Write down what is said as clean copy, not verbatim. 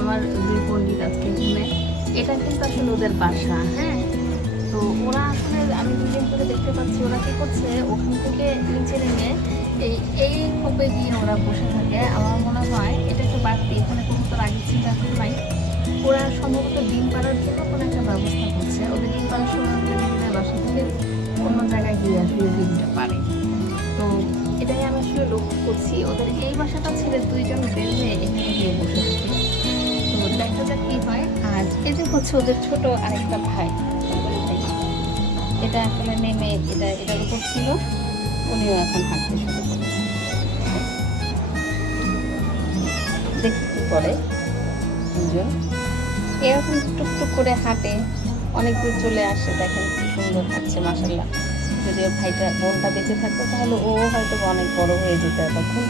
আমার দুই পণ্ডিত আজকে এখানে। এটা কিন্তু আসলে ওদের বাসা। হ্যাঁ, তো ওরা আসলে আমি দুদিন ধরে দেখতে পাচ্ছি ওরা কি করছে, ওখান থেকে নিচে নেমে এই খোপে গিয়ে ওরা বসে থাকে। আমার মনে হয় এটা একটু বাড়তি, এখানে কোনো তো আগে ছিল এখন নাই। ওরা সম্ভবত ডিম পাড়ার জন্য কোনো একটা ব্যবস্থা করছে। ওদের ডিম পাড়ার সময় ওদের নিজেদের বাসা থেকে অন্য জায়গায় গিয়ে আসলে ডিমটা পারে। তো এটাই আমি আসলে লক্ষ্য করছি, ওদের এই বাসাটা ছেড়ে দুইজন বের হয়ে এখানে গিয়ে বসে থাকে। তো দেখা যাক কি হয়। আর এই যে হচ্ছে ওদের ছোট আরেকটা ভাই, এটা আসলে নেমে এটার উপর ছিল, উনিও এখন হাঁটতে শুরু করেছে। দেখি কি করে দুজন। এরকম টুকটুক করে হাঁটে, অনেক দূর চলে আসে। দেখেন কি সুন্দর হাঁটছে মাশাআল্লাহ। যদি ওর বোনটা বেঁচে থাকতো তাহলে ও হয়তো অনেক বড় হয়ে যেত তখন।